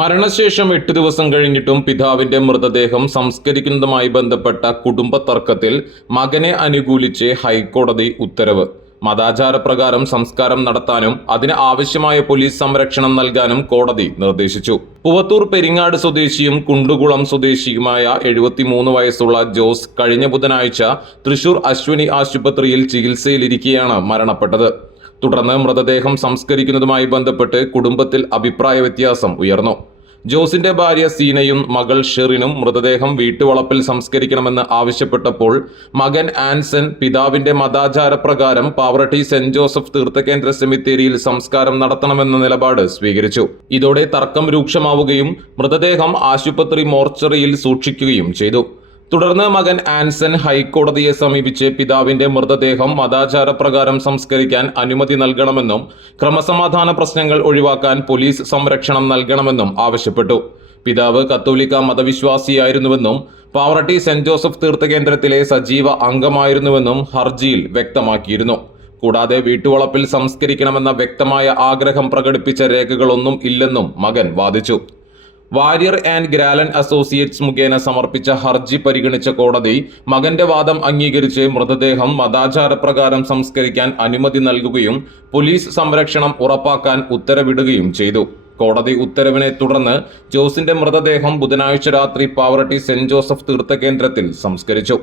മരണശേഷം 8 ദിവസം കഴിഞ്ഞിട്ടും പിതാവിന്റെ മൃതദേഹം സംസ്കരിക്കുന്നതുമായി ബന്ധപ്പെട്ട കുടുംബ തർക്കത്തിൽ മകനെ അനുകൂലിച്ച് ഹൈക്കോടതി ഉത്തരവ്. മതാചാരപ്രകാരം സംസ്കാരം നടത്താനും അതിന് ആവശ്യമായ പോലീസ് സംരക്ഷണം നൽകാനും കോടതി നിർദ്ദേശിച്ചു. പൂവത്തൂർ പെരിങ്ങാട് സ്വദേശിയും കുണ്ടുകുളം സ്വദേശിയുമായ 73 വയസ്സുള്ള ജോസ് കഴിഞ്ഞ ബുധനാഴ്ച തൃശൂർ അശ്വിനി ആശുപത്രിയിൽ ചികിത്സയിലിരിക്കെയാണ് മരണപ്പെട്ടത്. തുടർന്ന് മൃതദേഹം സംസ്കരിക്കുന്നതുമായി ബന്ധപ്പെട്ട് കുടുംബത്തിൽ അഭിപ്രായ വ്യത്യാസം ഉയർന്നു. ജോസിന്റെ ഭാര്യ സീനയും മകൾ ഷെറിനും മൃതദേഹം വീട്ടുവളപ്പിൽ സംസ്കരിക്കണമെന്ന് ആവശ്യപ്പെട്ടപ്പോൾ മകൻ ആൻസൺ പിതാവിന്റെ മതാചാരപ്രകാരം പാവറട്ടി സെന്റ് ജോസഫ് തീർത്ഥകേന്ദ്ര സെമിത്തേരിയിൽ സംസ്കാരം നടത്തണമെന്ന നിലപാട് സ്വീകരിച്ചു. ഇതോടെ തർക്കം രൂക്ഷമാവുകയും മൃതദേഹം ആശുപത്രി മോർച്ചറിയിൽ സൂക്ഷിക്കുകയും ചെയ്തു. തുടർന്ന് മകൻ ആൻസൺ ഹൈക്കോടതിയെ സമീപിച്ച് പിതാവിന്റെ മൃതദേഹം മതാചാരപ്രകാരം സംസ്കരിക്കാൻ അനുമതി നൽകണമെന്നും ക്രമസമാധാന പ്രശ്നങ്ങൾ ഒഴിവാക്കാൻ പോലീസ് സംരക്ഷണം നൽകണമെന്നും ആവശ്യപ്പെട്ടു. പിതാവ് കത്തോലിക്ക മതവിശ്വാസിയായിരുന്നുവെന്നും പാവറട്ടി സെന്റ് ജോസഫ് തീർത്ഥകേന്ദ്രത്തിലെ സജീവ അംഗമായിരുന്നുവെന്നും ഹർജിയിൽ വ്യക്തമാക്കിയിരുന്നു. കൂടാതെ വീട്ടുവളപ്പിൽ സംസ്കരിക്കണമെന്ന വ്യക്തമായ ആഗ്രഹം പ്രകടിപ്പിച്ച രേഖകളൊന്നും ഇല്ലെന്നും മകൻ വാദിച്ചു. വാര്യർ ആൻഡ് ഗ്രാലൻ അസോസിയേറ്റ്സ് മുഖേന സമർപ്പിച്ച ഹർജി പരിഗണിച്ച കോടതി മകന്റെ വാദം അംഗീകരിച്ച് മൃതദേഹം മതാചാരപ്രകാരം സംസ്കരിക്കാൻ അനുമതി നൽകുകയും പോലീസ് സംരക്ഷണം ഉറപ്പാക്കാൻ ഉത്തരവിടുകയും ചെയ്തു. കോടതി ഉത്തരവിനെ തുടർന്ന് ജോസിന്റെ മൃതദേഹം ബുധനാഴ്ച രാത്രി പാവറട്ടി സെന്റ് ജോസഫ് തീർത്ഥകേന്ദ്രത്തിൽ സംസ്കരിച്ചു.